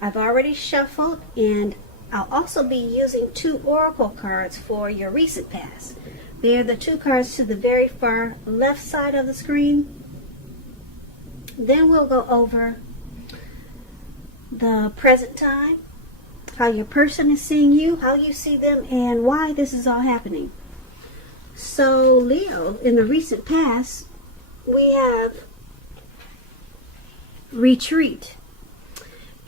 I've already shuffled, and I'll also be using 2 oracle cards for your recent past. They're the 2 cards to the very far left side of the screen. Then we'll go over the present time, how your person is seeing you, how you see them, and why this is all happening. So Leo, in the recent past, we have retreat.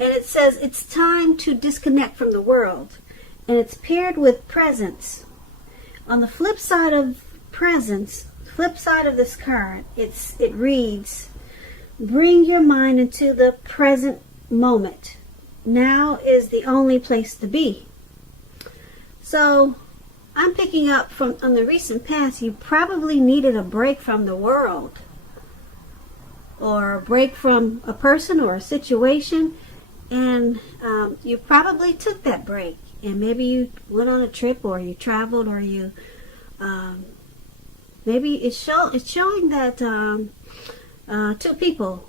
And it says it's time to disconnect from the world. And it's paired with presence. On the flip side of presence, flip side of this card, it reads, bring your mind into the present moment. Now is the only place to be. So I'm picking up from on the recent past, you probably needed a break from the world, or a break from a person or a situation, and you probably took that break, and maybe you went on a trip, or you traveled, or you maybe it's showing that 2 people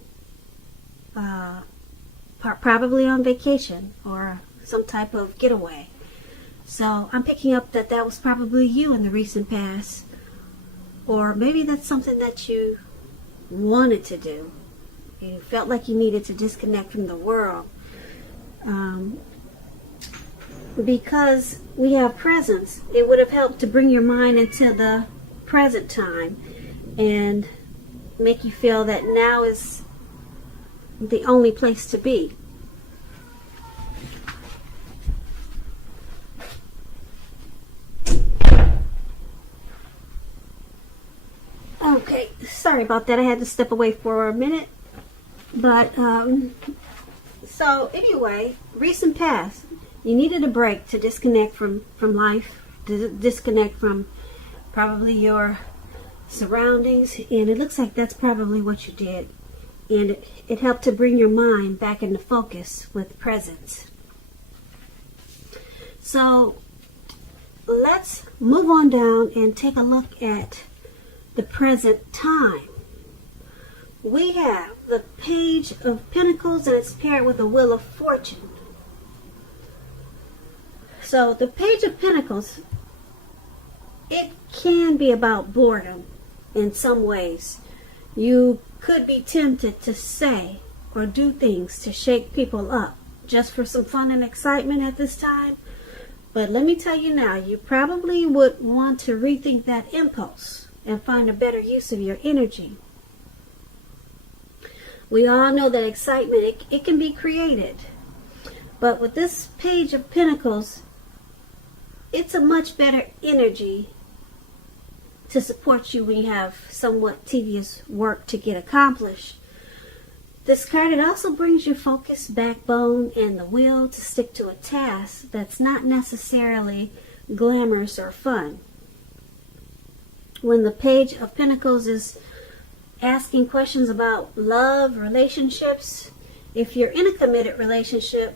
probably on vacation or some type of getaway. So I'm picking up that was probably you in the recent past, or maybe that's something that you wanted to do. You felt like you needed to disconnect from the world. Because we have presence, it would have helped to bring your mind into the present time and make you feel that now is the only place to be. Okay, sorry about that. I had to step away for a minute. But, so anyway, recent past, you needed a break to disconnect from life, to disconnect from probably your surroundings, and it looks like that's probably what you did. And it helped to bring your mind back into focus with presence. So let's move on down and take a look at the present time. We have the Page of Pentacles, and it's paired with the Wheel of Fortune. So the Page of Pentacles, it can be about boredom in some ways. You could be tempted to say or do things to shake people up just for some fun and excitement at this time. But let me tell you now, you probably would want to rethink that impulse and find a better use of your energy. We all know that excitement, it can be created. But with this Page of Pentacles, it's a much better energy to support you when you have somewhat tedious work to get accomplished. This card, it also brings your focus, backbone, and the will to stick to a task that's not necessarily glamorous or fun. When the Page of Pentacles is asking questions about love, relationships, if you're in a committed relationship,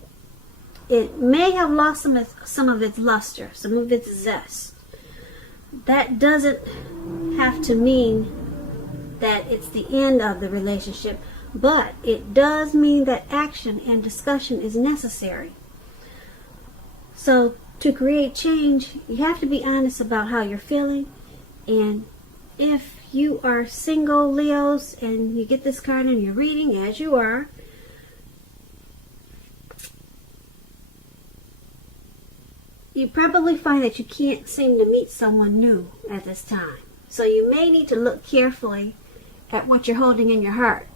it may have lost some of its luster, some of its zest. That doesn't have to mean that it's the end of the relationship, but it does mean that action and discussion is necessary. So to create change, you have to be honest about how you're feeling. And if you are single Leos and you get this card in your reading, as you are, you probably find that you can't seem to meet someone new at this time. So you may need to look carefully at what you're holding in your heart.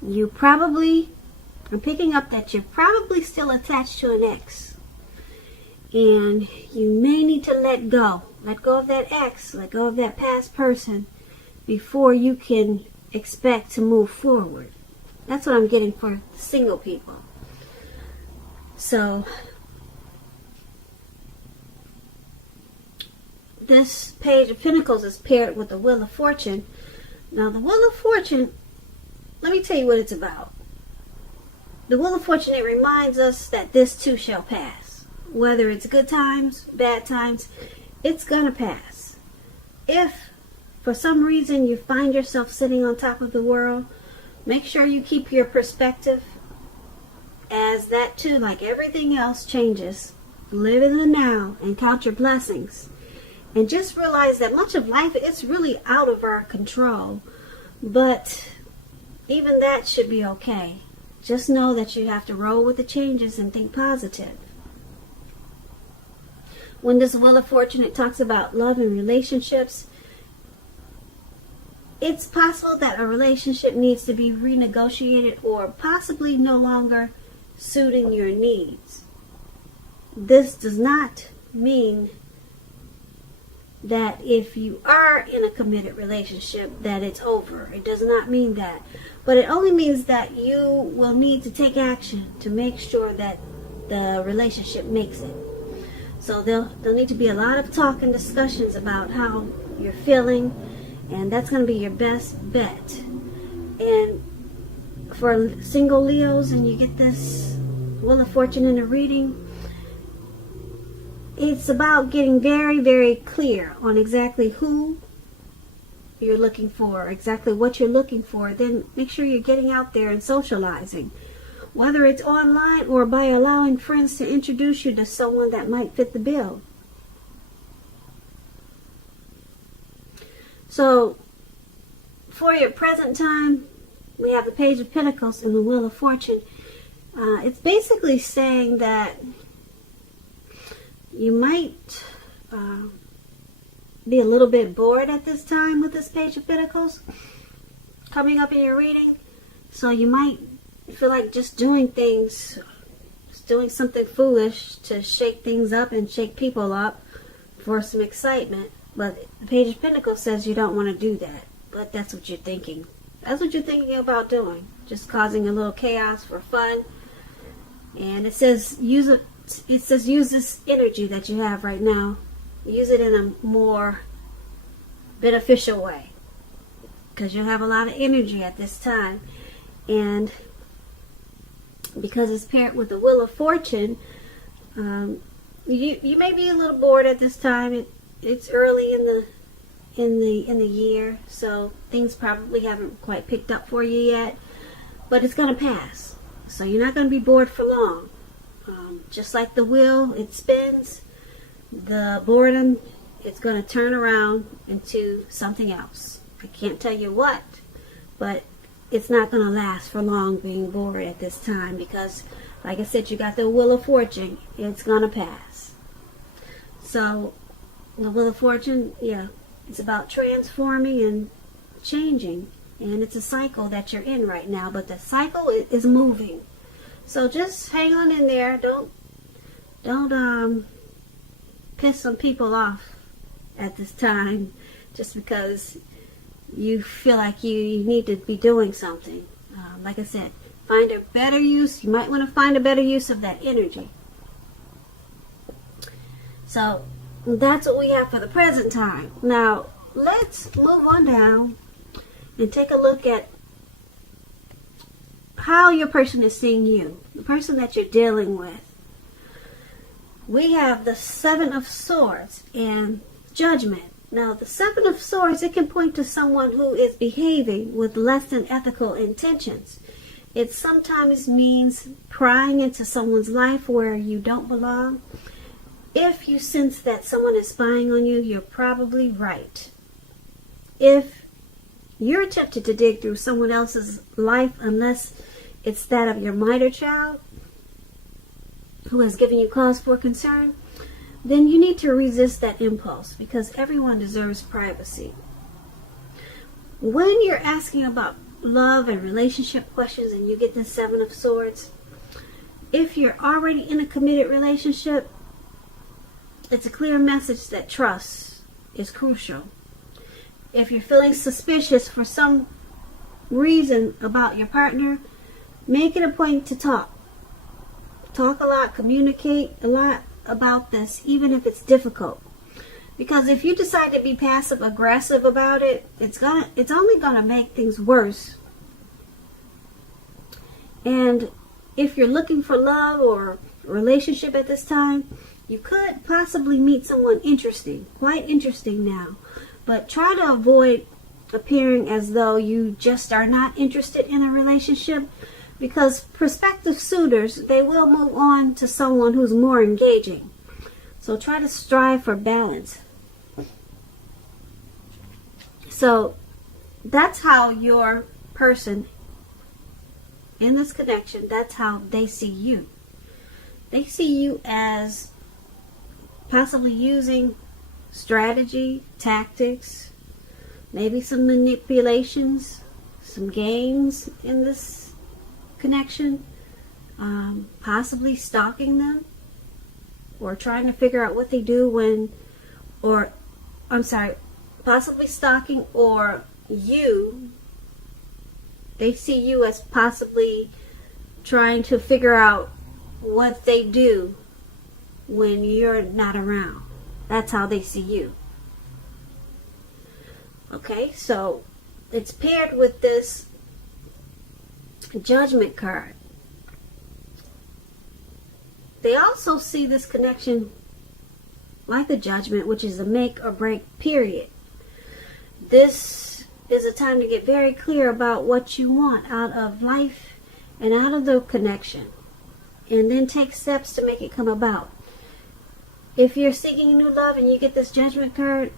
You probably, I'm picking up that you're probably still attached to an ex. And you may need to let go. Let go of that ex, let go of that past person before you can expect to move forward. That's what I'm getting for single people. So this Page of Pentacles is paired with the Wheel of Fortune. Now the Wheel of Fortune, let me tell you what it's about. The Wheel of Fortune, it reminds us that this too shall pass. Whether it's good times, bad times, it's gonna pass. If for some reason you find yourself sitting on top of the world, make sure you keep your perspective as that too, like everything else, changes. Live in the now and count your blessings. And just realize that much of life is really out of our control. But even that should be okay. Just know that you have to roll with the changes and think positive. When this Wheel of Fortune, it talks about love and relationships. It's possible that a relationship needs to be renegotiated or possibly no longer suiting your needs. This does not mean that if you are in a committed relationship that it's over. It does not mean that. But it only means that you will need to take action to make sure that the relationship makes it. So there'll need to be a lot of talk and discussions about how you're feeling, and that's going to be your best bet. And for single Leos, and you get this Wheel of Fortune in a reading, it's about getting very, very clear on exactly who you're looking for, exactly what you're looking for. Then make sure you're getting out there and socializing, whether it's online or by allowing friends to introduce you to someone that might fit the bill. So for your present time, we have the Page of Pentacles and the Wheel of Fortune. It's basically saying that you might be a little bit bored at this time with this Page of Pentacles coming up in your reading. So you might feel like just doing things, just doing something foolish to shake things up and shake people up for some excitement. But the Page of Pentacles says you don't want to do that. But that's what you're thinking. That's what you're thinking about doing. Just causing a little chaos for fun. And it says use this energy that you have right now. Use it in a more beneficial way. Because you'll have a lot of energy at this time. And because it's paired with the Wheel of Fortune, you may be a little bored at this time. It's early in the year, so things probably haven't quite picked up for you yet. But it's going to pass. So you're not going to be bored for long. Just like the wheel, it spins. The boredom, it's going to turn around into something else. I can't tell you what, but it's not going to last for long being bored at this time because, like I said, you got the Wheel of Fortune. It's going to pass. So the Wheel of Fortune, yeah, it's about transforming and changing. And it's a cycle that you're in right now, but the cycle is moving. So just hang on in there. Don't piss some people off at this time just because you feel like you need to be doing something. Like I said, find a better use. You might want to find a better use of that energy. So that's what we have for the present time. Now let's move on down and take a look at how your person is seeing you, the person that you're dealing with. We have the Seven of Swords and Judgment. Now, the Seven of Swords, it can point to someone who is behaving with less than ethical intentions. It sometimes means prying into someone's life where you don't belong. If you sense that someone is spying on you, you're probably right. If you're tempted to dig through someone else's life, unless it's that of your minor child who has given you cause for concern, then you need to resist that impulse because everyone deserves privacy. When you're asking about love and relationship questions and you get the Seven of Swords, if you're already in a committed relationship, it's a clear message that trust is crucial. If you're feeling suspicious for some reason about your partner, make it a point to talk. Talk a lot, communicate a lot about this, even if it's difficult. Because if you decide to be passive aggressive about it, it's only gonna make things worse. And if you're looking for love or a relationship at this time, you could possibly meet someone interesting, quite interesting now. But try to avoid appearing as though you just are not interested in a relationship, because prospective suitors, they will move on to someone who's more engaging. So try to strive for balance. So that's how your person in this connection, that's how they see you. They see you as possibly using strategy, tactics, maybe some manipulations, some games in this connection, possibly stalking them, or trying to figure out what they do when, or, I'm sorry, possibly stalking, or you, they see you as possibly trying to figure out what they do when you're not around. That's how they see you. Okay, so it's paired with this Judgment card. They also see this connection like the Judgment, which is a make or break period. This is a time to get very clear about what you want out of life and out of the connection, and then take steps to make it come about. If you're seeking new love and you get this Judgment card,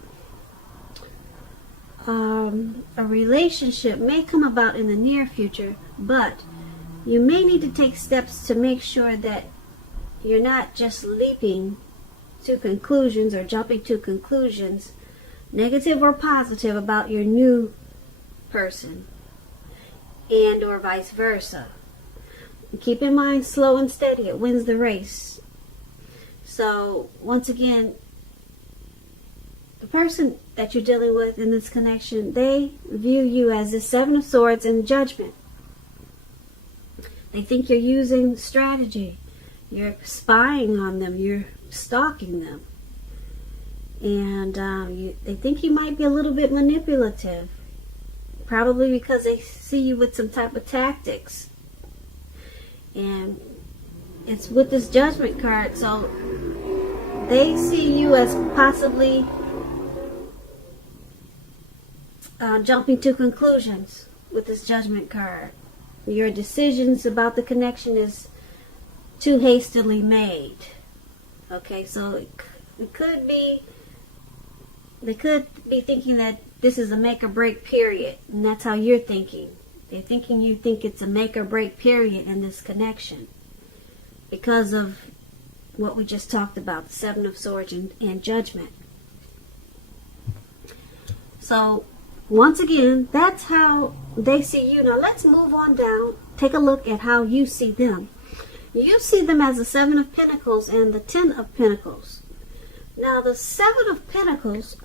a relationship may come about in the near future, but you may need to take steps to make sure that you're not just leaping to conclusions or jumping to conclusions, negative or positive, about your new person, and or vice versa. Keep in mind, slow and steady, it wins the race. So once again, the person that you're dealing with in this connection, they view you as the Seven of Swords and Judgment. They think you're using strategy. You're spying on them. You're stalking them. And they think you might be a little bit manipulative. Probably because they see you with some type of tactics. And it's with this Judgment card. So they see you as possibly jumping to conclusions with this Judgment card. Your decisions about the connection is too hastily made. Okay, so it could be, they could be thinking that this is a make or break period, and that's how you're thinking. They're thinking you think it's a make or break period in this connection because of what we just talked about, the Seven of Swords and Judgment. So once again, that's how they see you. Now let's move on down. Take a look at how you see them. You see them as the Seven of Pentacles and the Ten of Pentacles. Now the Seven of Pentacles,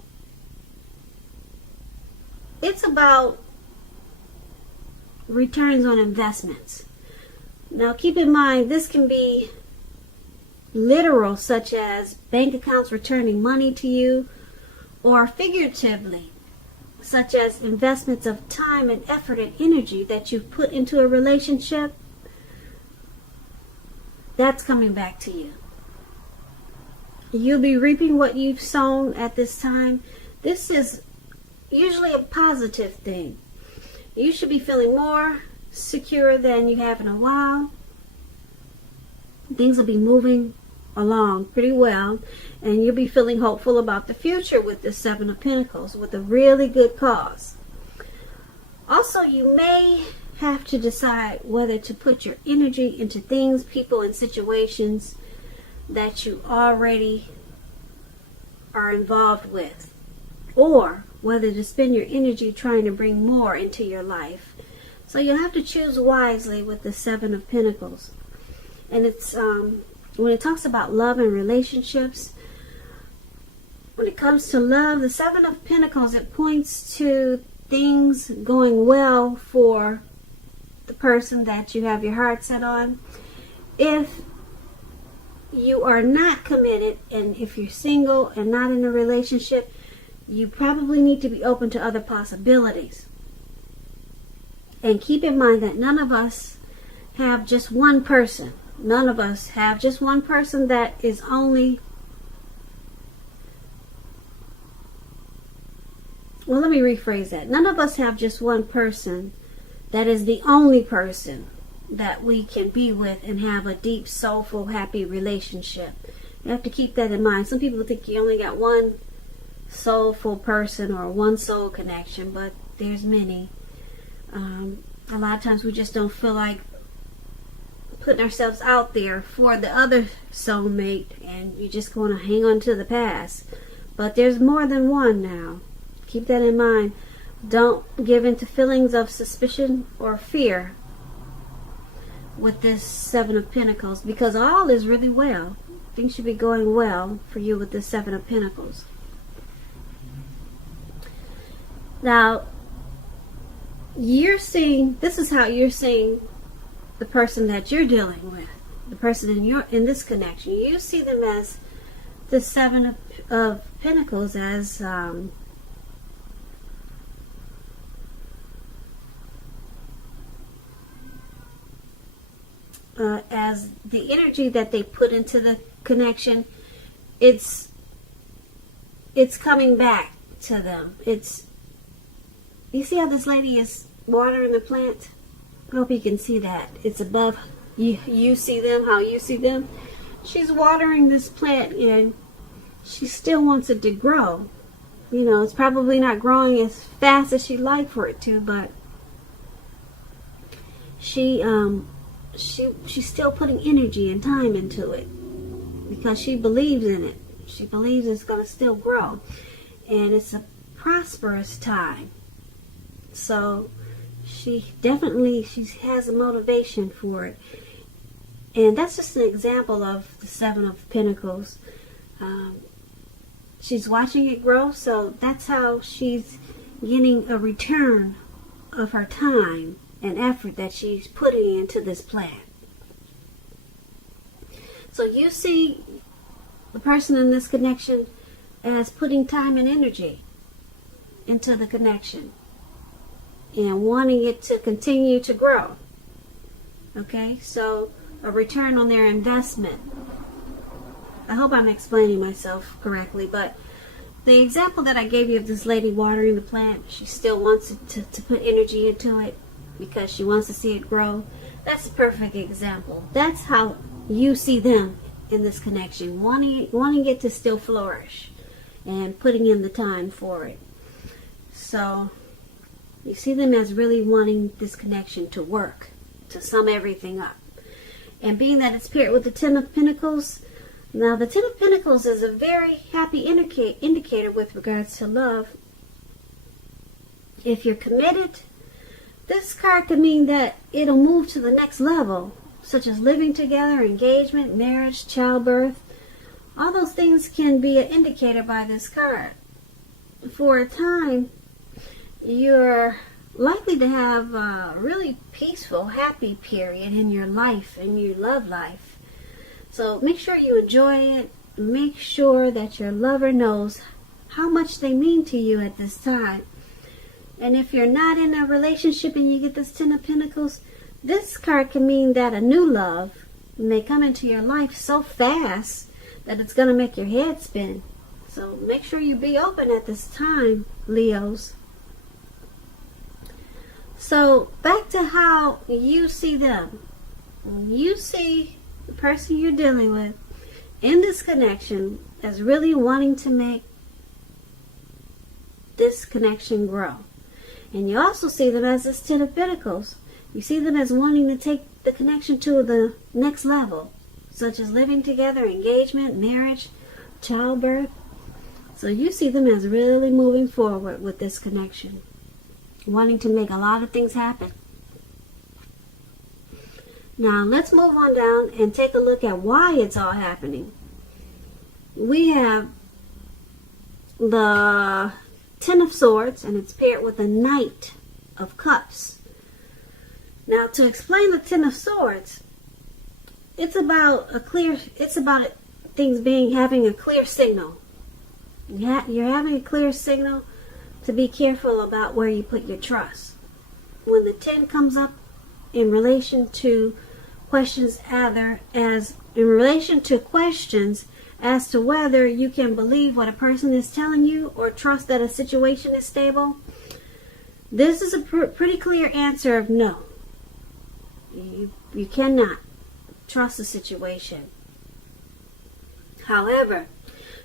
it's about returns on investments. Now keep in mind, this can be literal, such as bank accounts returning money to you, or figuratively, such as investments of time and effort and energy that you've put into a relationship. That's coming back to you. You'll be reaping what you've sown at this time. This is usually a positive thing. You should be feeling more secure than you have in a while. Things will be moving along pretty well, and you'll be feeling hopeful about the future with the Seven of Pentacles, with a really good cause. Also, you may have to decide whether to put your energy into things, people, and situations that you already are involved with, or whether to spend your energy trying to bring more into your life. So you'll have to choose wisely with the Seven of Pentacles. And it's when it talks about love and relationships, when it comes to love, the Seven of Pentacles, it points to things going well for the person that you have your heart set on. If you are not committed, and if you're single and not in a relationship, you probably need to be open to other possibilities. And keep in mind that none of us have just one person. None of us have just one person that is only... Well, let me rephrase that. None of us have just one person that is the only person that we can be with and have a deep, soulful, happy relationship. You have to keep that in mind. Some people think you only got one soulful person or one soul connection, but there's many. A lot of times we just don't feel like putting ourselves out there for the other soulmate, and you just want to hang on to the past. But there's more than one now. Keep that in mind. Don't give in to feelings of suspicion or fear with this Seven of Pentacles, because all is really well. Things should be going well for you with this Seven of Pentacles. Now, this is how you're seeing the person that you're dealing with, the person in this connection. You see them as the Seven of Pentacles as the energy that they put into the connection. It's coming back to them. You see how this lady is watering the plant? I hope you can see that. It's above you see them, how you see them. She's watering this plant and she still wants it to grow. You know, it's probably not growing as fast as she'd like for it to, but she's still putting energy and time into it because she believes in it. She believes it's going to still grow, and it's a prosperous time. So she has a motivation for it, and that's just an example of the Seven of Pentacles. She's watching it grow, so that's how she's getting a return of her time and effort that she's putting into this plant. So you see the person in this connection as putting time and energy into the connection and wanting it to continue to grow. Okay, so a return on their investment. I hope I'm explaining myself correctly, but the example that I gave you of this lady watering the plant, she still wants it to put energy into it because she wants to see it grow. That's a perfect example. That's how you see them in this connection, wanting it to still flourish and putting in the time for it. So you see them as really wanting this connection to work, to sum everything up. And being that it's paired with the Ten of Pentacles, now the Ten of Pentacles is a very happy indicator with regards to love. If you're committed, this card could mean that it'll move to the next level, such as living together, engagement, marriage, childbirth. All those things can be an indicator by this card. For a time, you're likely to have a really peaceful, happy period in your life, in your love life. So make sure you enjoy it. Make sure that your lover knows how much they mean to you at this time. And if you're not in a relationship and you get this Ten of Pentacles, this card can mean that a new love may come into your life so fast that it's going to make your head spin. So make sure you be open at this time, Leos. So back to how you see them. You see the person you're dealing with in this connection as really wanting to make this connection grow. And you also see them as this Ten of Pentacles. You see them as wanting to take the connection to the next level, such as living together, engagement, marriage, childbirth. So you see them as really moving forward with this connection, wanting to make a lot of things happen. Now let's move on down and take a look at why it's all happening. We have the Ten of Swords, and it's paired with the Knight of Cups. Now, to explain the Ten of Swords, it's about things having a clear signal. You're having a clear signal to be careful about where you put your trust. When the 10 comes up in relation to questions as to whether you can believe what a person is telling you or trust that a situation is stable, this is a pretty clear answer of no. You You cannot trust the situation. However,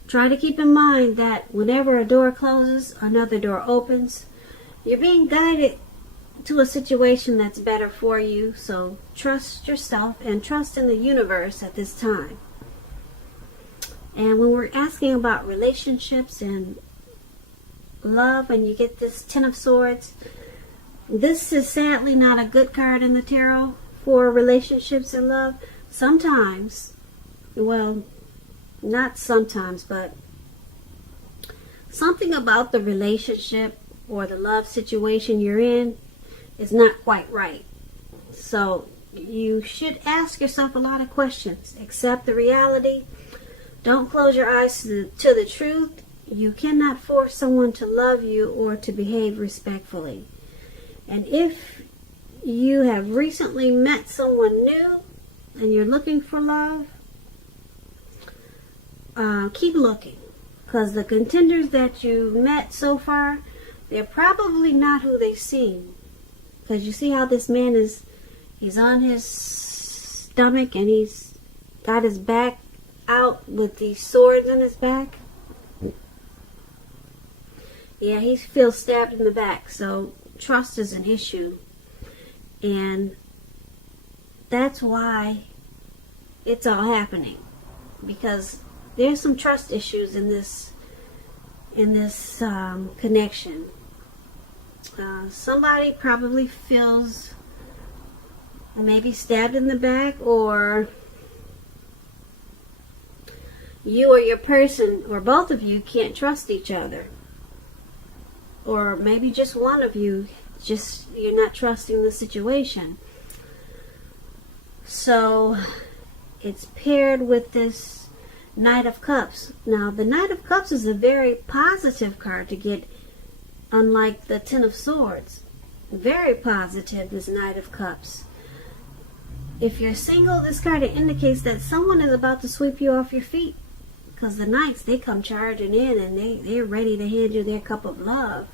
try to keep in mind that whenever a door closes, another door opens. You're being guided to a situation that's better for you. So trust yourself and trust in the universe at this time. And when we're asking about relationships and love, and you get this Ten of Swords, this is sadly not a good card in the tarot for relationships and love. Sometimes, well, not sometimes, but something about the relationship or the love situation you're in is not quite right. So you should ask yourself a lot of questions. Accept the reality. Don't close your eyes to the truth. You cannot force someone to love you or to behave respectfully. And if you have recently met someone new and you're looking for love, keep looking. Because the contenders that you've met so far, they're probably not who they seem. Because you see how this man he's on his stomach and he's got his back out with these swords in his back. Yeah, he feels stabbed in the back. So trust is an issue. And that's why it's all happening. Because there's some trust issues in this connection. Somebody probably feels maybe stabbed in the back, or you or your person, or both of you, can't trust each other. Or maybe just one of you, you're not trusting the situation. So it's paired with this Knight of Cups. Now, the Knight of Cups is a very positive card to get, unlike the Ten of Swords. Very positive, this Knight of Cups. If you're single, this card indicates that someone is about to sweep you off your feet. Because the Knights, they come charging in and they're ready to hand you their cup of love.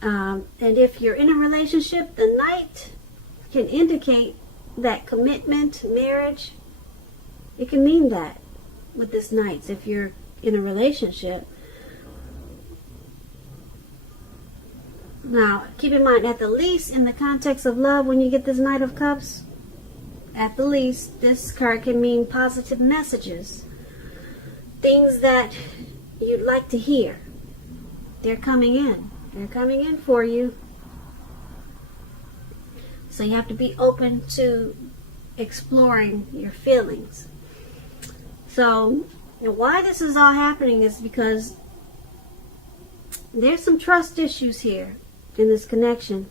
And if you're in a relationship, the Knight can indicate that commitment, marriage. It can mean that with this Knights if you're in a relationship. Now, keep in mind, at the least, in the context of love, when you get this Knight of Cups, at the least, this card can mean positive messages. Things that you'd like to hear. They're coming in. They're coming in for you. So you have to be open to exploring your feelings. So, why this is all happening is because there's some trust issues here in this connection.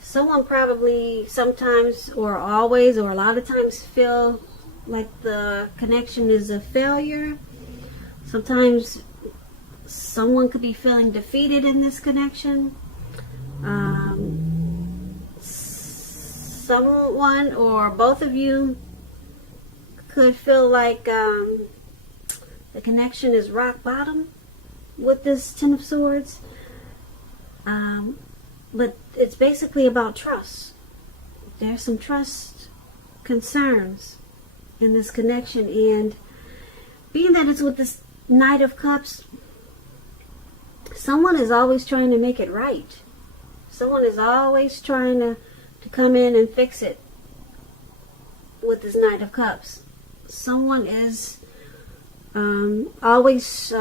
Someone probably sometimes, or always, or a lot of times feel like the connection is a failure. Sometimes someone could be feeling defeated in this connection. Someone or both of you could feel like the connection is rock bottom with this Ten of Swords. But it's basically about trust. There's some trust concerns in this connection, and being that it's with this Knight of Cups, someone is always trying to make it right. Someone is always trying to come in and fix it with this Knight of Cups. Someone is always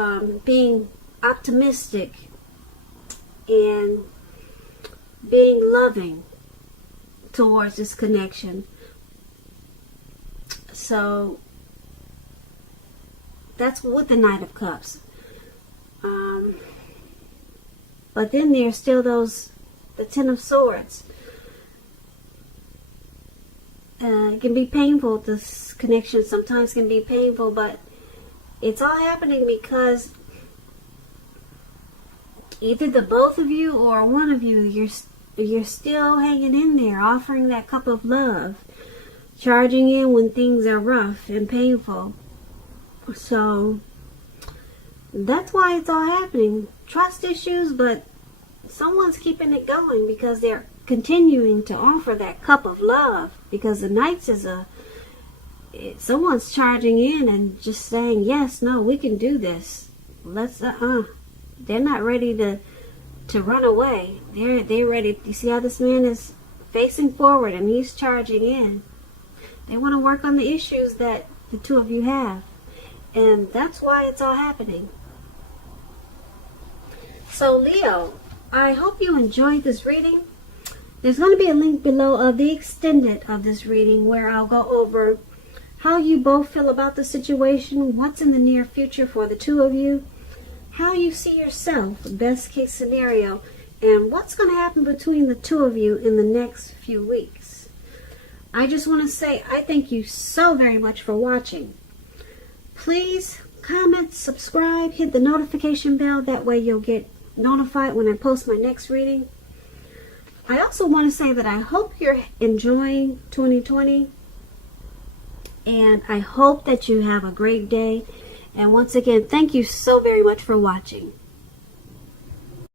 being optimistic and being loving towards this connection. So that's with the Knight of Cups. But then there's still the Ten of Swords. It can be painful. This connection sometimes can be painful, but it's all happening because either the both of you or one of you, you're still hanging in there, offering that cup of love, charging in when things are rough and painful. So that's why it's all happening. Trust issues, but someone's keeping it going because they're continuing to offer that cup of love, because the Knights is someone's charging in and just saying, yes, no, we can do this. Let's they're not ready to run away. They're ready. You see how this man is facing forward and he's charging in. They want to work on the issues that the two of you have, and that's why it's all happening. So Leo, I hope you enjoyed this reading. There's going to be a link below of the extended of this reading where I'll go over how you both feel about the situation, what's in the near future for the two of you, how you see yourself, best case scenario, and what's going to happen between the two of you in the next few weeks. I just want to say I thank you so very much for watching. Please comment, subscribe, hit the notification bell. That way you'll get notified when I post my next reading. I also want to say that I hope you're enjoying 2020, and I hope that you have a great day. And once again, thank you so very much for watching.